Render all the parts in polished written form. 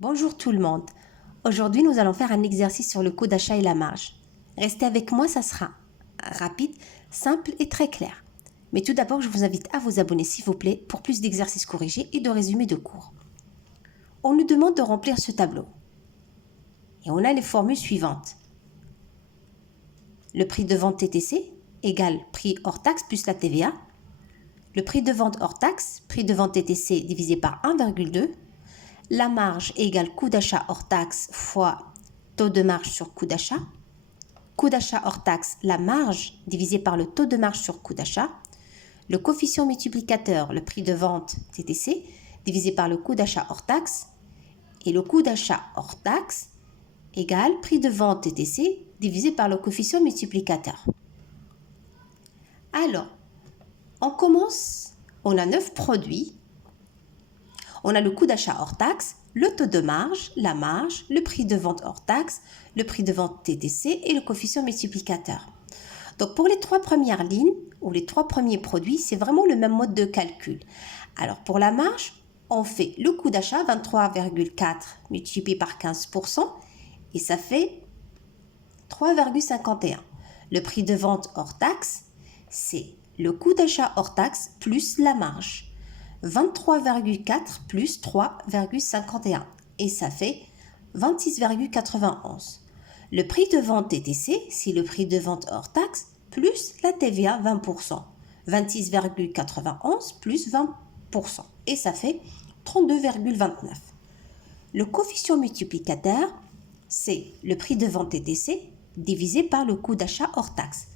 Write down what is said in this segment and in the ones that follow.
Bonjour tout le monde. Aujourd'hui, nous allons faire un exercice sur le coût d'achat et la marge. Restez avec moi, ça sera rapide, simple et très clair. Mais tout d'abord, je vous invite à vous abonner s'il vous plaît pour plus d'exercices corrigés et de résumés de cours. On nous demande de remplir ce tableau. Et on a les formules suivantes. Le prix de vente TTC égale prix hors taxe plus la TVA. Le prix de vente hors taxe, prix de vente TTC divisé par 1,2. La marge égale coût d'achat hors taxe fois taux de marge sur coût d'achat. Coût d'achat hors taxe, la marge divisé par le taux de marge sur coût d'achat. Le coefficient multiplicateur, le prix de vente TTC, divisé par le coût d'achat hors taxe. Et le coût d'achat hors taxe égale prix de vente TTC divisé par le coefficient multiplicateur. Alors, on commence, on a 9 produits. On a le coût d'achat hors taxe, le taux de marge, la marge, le prix de vente hors taxe, le prix de vente TTC et le coefficient multiplicateur. Donc pour les 3 premières lignes ou les 3 premiers produits, c'est vraiment le même mode de calcul. Alors pour la marge, on fait le coût d'achat 23,4 multiplié par 15% et ça fait 3,51. Le prix de vente hors taxe, c'est le coût d'achat hors taxe plus la marge. 23,4 plus 3,51 et ça fait 26,91. Le prix de vente TTC, c'est le prix de vente hors taxe plus la TVA 20%. 26,91 plus 20% et ça fait 32,29. Le coefficient multiplicateur, c'est le prix de vente TTC divisé par le coût d'achat hors taxe.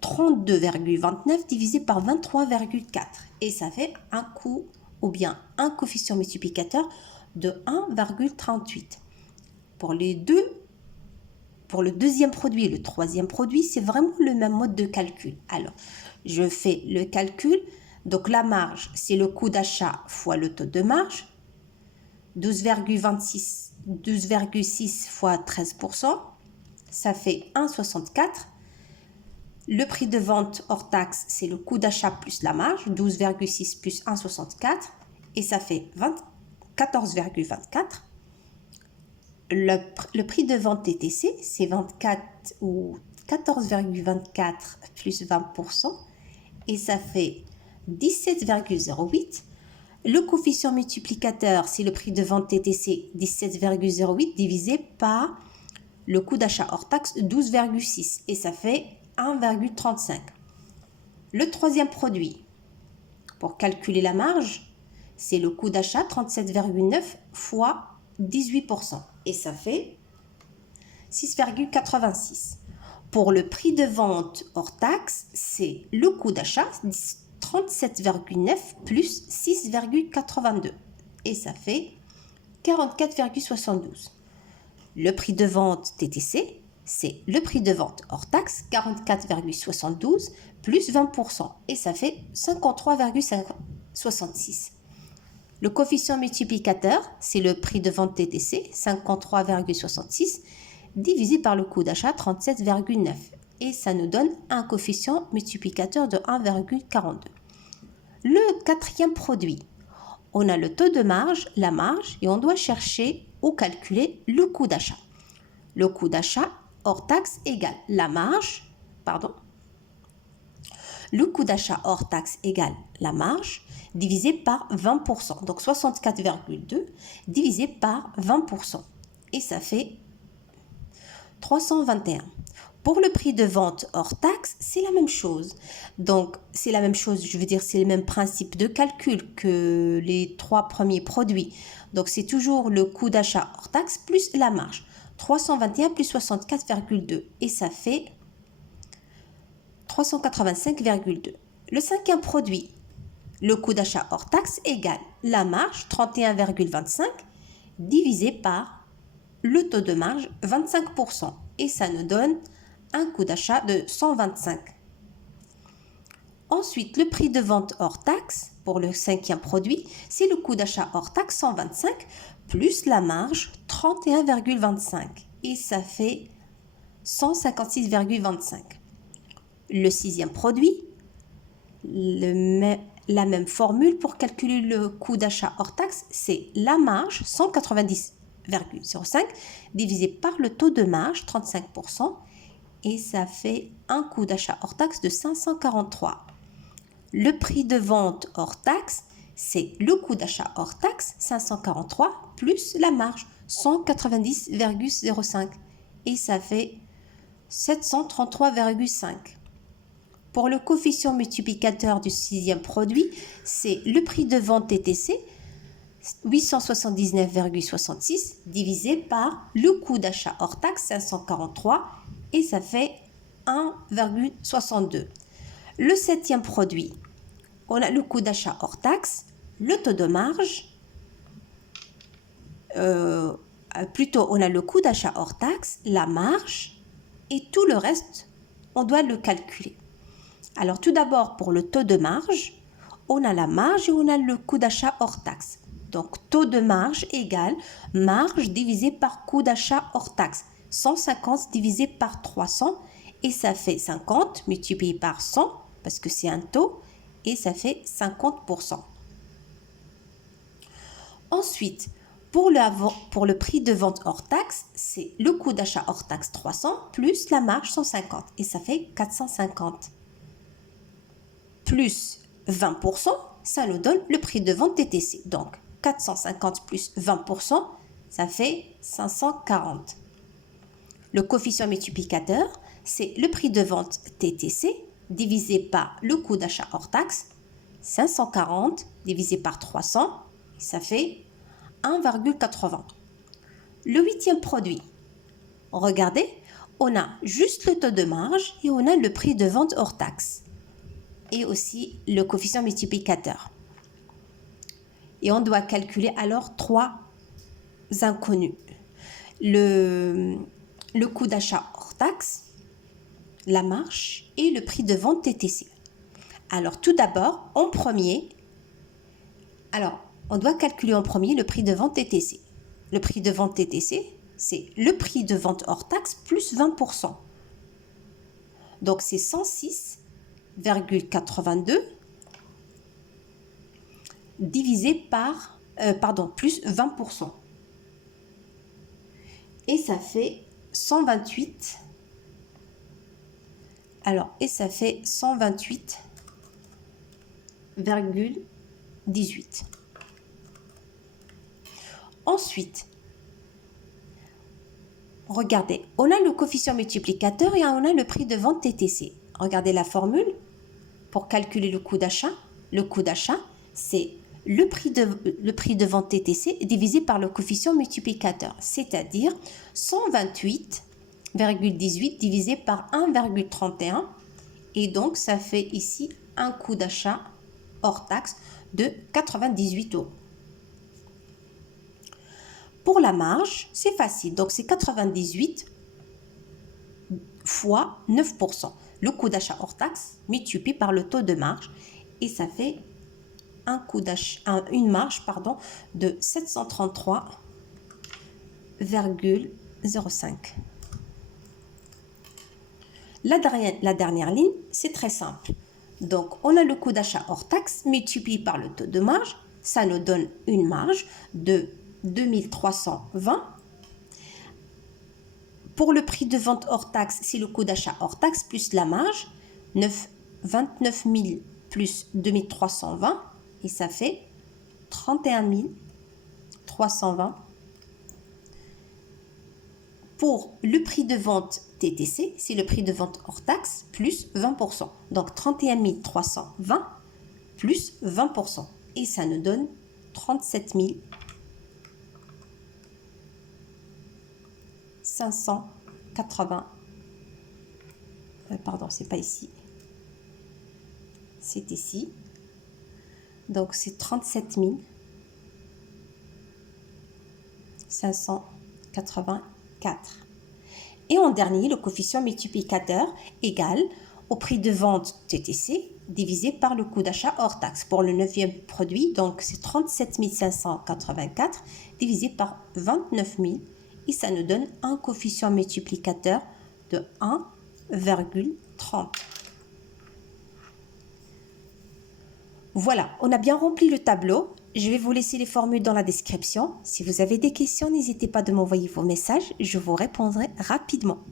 32,29 divisé par 23,4 et ça fait un coût ou bien un coefficient multiplicateur de 1,38. Pour le deuxième produit et le troisième produit, c'est vraiment le même mode de calcul. Alors, je fais le calcul. Donc, la marge, c'est le coût d'achat fois le taux de marge. 12,6 fois 13%, ça fait 1,64. Le prix de vente hors taxe, c'est le coût d'achat plus la marge, 12,6 plus 1,64, et ça fait 14,24. Le prix de vente TTC, c'est 24 ou 14,24 plus 20%, et ça fait 17,08. Le coefficient multiplicateur, c'est le prix de vente TTC, 17,08 divisé par le coût d'achat hors taxe, 12,6, et ça fait 1,35. Le troisième produit, pour calculer la marge, c'est le coût d'achat 37,9 fois 18% et ça fait 6,86. Pour le prix de vente hors taxe, c'est le coût d'achat 37,9 plus 6,82 et ça fait 44,72. Le prix de vente TTC, c'est le prix de vente hors taxe, 44,72 plus 20%, et ça fait 53,66. Le coefficient multiplicateur, c'est le prix de vente TTC, 53,66, divisé par le coût d'achat, 37,9, et ça nous donne un coefficient multiplicateur de 1,42. Le quatrième produit, on a le taux de marge, la marge, et on doit chercher ou calculer le coût d'achat. Le coût d'achat hors taxe égale la marge, le coût d'achat hors taxe égale la marge divisé par 20%. Donc 64,2 divisé par 20%. Et ça fait 321. Pour le prix de vente hors taxe, c'est la même chose. Donc, c'est la même chose, je veux dire, c'est le même principe de calcul que les 3 premiers produits. Donc, c'est toujours le coût d'achat hors taxe plus la marge. 321 plus 64,2 et ça fait 385,2. Le cinquième produit, le coût d'achat hors taxe égale la marge 31,25 divisé par le taux de marge 25% et ça nous donne un coût d'achat de 125. Ensuite, le prix de vente hors taxe pour le cinquième produit, c'est le coût d'achat hors taxe 125 plus la marge 31,25 et ça fait 156,25. Le sixième produit, la même formule pour calculer le coût d'achat hors taxe, c'est la marge 190,05 divisé par le taux de marge 35% et ça fait un coût d'achat hors taxe de 543. Le prix de vente hors taxe, c'est le coût d'achat hors taxe 543 plus la marge 190,05 et ça fait 733,5. Pour le coefficient multiplicateur du sixième produit, c'est le prix de vente TTC 879,66 divisé par le coût d'achat hors taxe 543 et ça fait 1,62. Le septième produit, on a le coût d'achat hors taxe, le taux de marge, plutôt on a le coût d'achat hors taxe, la marge et tout le reste, on doit le calculer. Alors tout d'abord pour le taux de marge, on a la marge et on a le coût d'achat hors taxe. Donc taux de marge égale marge divisé par coût d'achat hors taxe. 150 divisé par 300 et ça fait 50 multiplié par 100 parce que c'est un taux et ça fait 50%. Ensuite, pour le prix de vente hors taxe, c'est le coût d'achat hors taxe 300 plus la marge 150 et ça fait 450. Plus 20%, ça nous donne le prix de vente TTC. Donc, 450 plus 20%, ça fait 540. Le coefficient multiplicateur, c'est le prix de vente TTC divisé par le coût d'achat hors taxe, 540 divisé par 300, ça fait 1,80. Le huitième produit, regardez, on a juste le taux de marge et on a le prix de vente hors taxe. Et aussi le coefficient multiplicateur. Et on doit calculer alors trois inconnus. Le coût d'achat hors taxe, la marge et le prix de vente TTC. Alors tout d'abord, en premier, on doit calculer en premier le prix de vente TTC. Le prix de vente TTC, c'est le prix de vente hors taxe plus 20%. Donc c'est 106,82 divisé par, plus 20%. Et ça fait 128. Et ça fait 128,18. Ensuite, regardez, on a le coefficient multiplicateur et on a le prix de vente TTC. Regardez la formule pour calculer le coût d'achat. Le coût d'achat, c'est le prix de vente TTC divisé par le coefficient multiplicateur, c'est-à-dire 128,18 divisé par 1,31. Et donc, ça fait ici un coût d'achat hors taxe de 98 €. Pour la marge, c'est facile. Donc, c'est 98 fois 9%. Le coût d'achat hors taxe multiplié par le taux de marge. Et ça fait une marge de 733,05. La dernière ligne, c'est très simple. Donc, on a le coût d'achat hors taxe multiplié par le taux de marge. Ça nous donne une marge de 2320. Pour le prix de vente hors taxe, c'est le coût d'achat hors taxe plus la marge, 29 000 plus 2320, et ça fait 31 320. Pour le prix de vente TTC, c'est le prix de vente hors taxe plus 20%. Donc 31 320 plus 20%. Et ça nous donne 37 580. Pardon, c'est pas ici. C'est ici. Donc c'est 37 584. Et en dernier, le coefficient multiplicateur égal au prix de vente TTC divisé par le coût d'achat hors taxe. Pour le 9e produit, donc c'est 37 584 divisé par 29 000 et ça nous donne un coefficient multiplicateur de 1,30. Voilà, on a bien rempli le tableau. Je vais vous laisser les formules dans la description. Si vous avez des questions, n'hésitez pas de m'envoyer vos messages. Je vous répondrai rapidement.